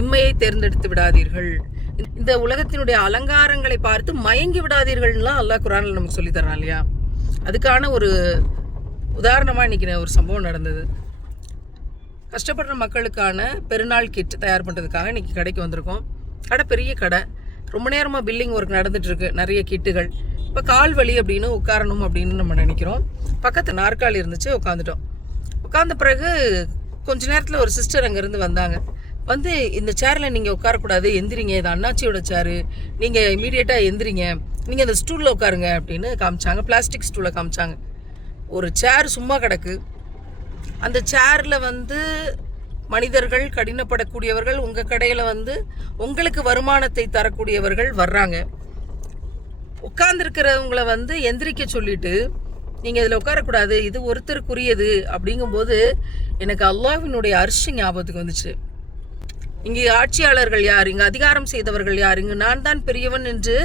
இம்மையை தேர்ந்தெடுத்து விடாதீர்கள். இந்த உலகத்தினுடைய அலங்காரங்களை பார்த்து மயங்கி விடாதீர்கள்லாம் அல்லாஹ் குர்ஆன்ல நமக்கு சொல்லி தரான் இல்லையா? அதுக்கான ஒரு உதாரணமாக இன்றைக்கி ஒரு சம்பவம் நடந்தது. கஷ்டப்படுற மக்களுக்கான பெருநாள் கிட் தயார் பண்ணுறதுக்காக இன்றைக்கி கடைக்கு வந்திருக்கோம். கடை பெரிய கடை, ரொம்ப நேரமாக பில்லிங் ஒர்க் நடந்துகிட்ருக்கு, நிறைய கிட்டுகள். இப்போ கால் வலி அப்படின்னு உட்காரணும் அப்படின்னு நம்ம நினைக்கிறோம். பக்கத்து நாற்காலி இருந்துச்சு, உட்காந்துட்டோம். உட்காந்த பிறகு கொஞ்ச நேரத்தில் ஒரு சிஸ்டர் அங்கேருந்து வந்தாங்க. வந்து இந்த சேரில் நீங்கள் உட்காரக்கூடாது, எந்திரிங்க, இது அண்ணாச்சியோட சேரு, நீங்கள் இமீடியட்டாக எந்திரிங்க, நீங்கள் இந்த ஸ்டூலில் உட்காருங்க அப்படின்னு காமிச்சாங்க. பிளாஸ்டிக் ஸ்டூலை காமிச்சாங்க. ஒரு சேர் சும்மா கிடக்கு. அந்த சேரில் வந்து மனிதர்கள், கடினப்படக்கூடியவர்கள், உங்கள் கடையில் வந்து உங்களுக்கு வருமானத்தை தரக்கூடியவர்கள் வர்றாங்க. உட்கார்ந்துருக்கிறவங்கள வந்து எந்திரிக்க சொல்லிட்டு நீங்கள் இதில் உட்காரக்கூடாது, இது ஒருத்தருக்குரியது அப்படிங்கும்போது எனக்கு அல்லாஹ்வினுடைய அர்ஷ் ஞாபகத்துக்கு வந்துச்சு. இங்கே ஆட்சியாளர்கள் யார், இங்கே அதிகாரம் செய்தவர்கள் யார், இங்கு நான் தான் பெரியவன் என்று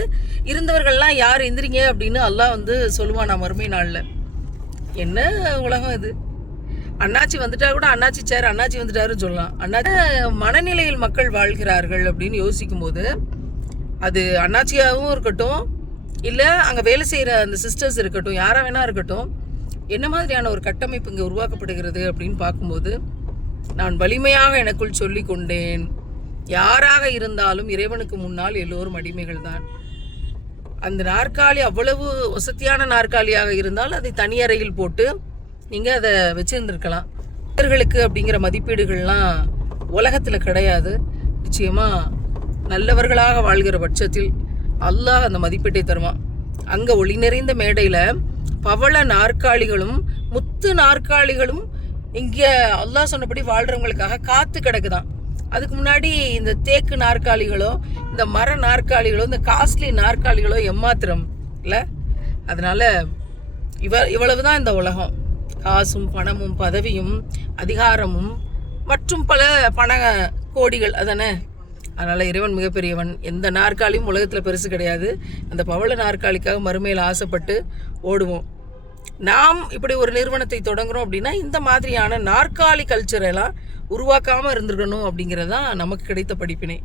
இருந்தவர்கள்லாம் யார், எந்திரிங்க அப்படின்னு அல்லாஹ் வந்து சொல்லுவான் நான் மறுமை நாளில். என்ன உலகம் இது? அண்ணாச்சி வந்துட்டா கூட அண்ணாச்சி சேர், அண்ணாச்சி வந்துட்டாருன்னு சொல்லலாம். அண்ணாச்சி மனநிலையில் மக்கள் வாழ்கிறார்கள் அப்படின்னு யோசிக்கும் போது, அது அண்ணாச்சியாகவும் இருக்கட்டும், இல்லை அங்கே வேலை செய்கிற அந்த சிஸ்டர்ஸ் இருக்கட்டும், யாராக வேணா இருக்கட்டும், என்ன மாதிரியான ஒரு கட்டமைப்பு இங்கே உருவாக்கப்படுகிறது அப்படின்னு பார்க்கும்போது, நான் வலிமையாக எனக்குள் சொல்லி கொண்டேன், யாராக இருந்தாலும் இறைவனுக்கு முன்னால் எல்லோரும் அடிமைகள் தான். அந்த நாற்காலி அவ்வளவு வசதியான நாற்காலியாக இருந்தால் அதை தனியறையில் போட்டு நீங்கள் அதை வச்சுருந்துருக்கலாம். மனிதர்களுக்கு அப்படிங்கிற மதிப்பீடுகள்லாம் உலகத்தில் கிடையாது. நிச்சயமாக நல்லவர்களாக வாழ்கிற பட்சத்தில் அல்லாஹ் அந்த மதிப்பீட்டை தருவான். அங்கே ஒளி நிறைந்த மேடையில் பவள நாற்காலிகளும் முத்து நாற்காலிகளும் இங்கே அல்லாஹ் சொன்னபடி வாழ்கிறவங்களுக்காக காத்து கிடக்குதான். அதுக்கு முன்னாடி இந்த தேக்கு நாற்காலிகளோ, இந்த மர நாற்காலிகளோ, இந்த காஸ்ட்லி நாற்காலிகளோ எம்மாத்திரம் இல்லை. அதனால் இவ்வளவு தான் இந்த உலகம். காசும் பணமும் பதவியும் அதிகாரமும் மற்றும் பல பண கோடிகள் அதானே. அதனால் இறைவன் மிகப்பெரியவன். எந்த நாற்காலியும் உலகத்தில் பெருசு கிடையாது. அந்த பவள நாற்காலிக்காக மறுமையில் ஆசைப்பட்டு ஓடுவோம். நாம் இப்படி ஒரு நிறுவனத்தை தொடங்குறோம் அப்படின்னா இந்த மாதிரியான நாற்காலி கல்ச்சரெல்லாம் உருவாக்காமல் இருந்துருக்கணும் அப்படிங்கிறது தான் நமக்கு கிடைத்த படிப்பினை.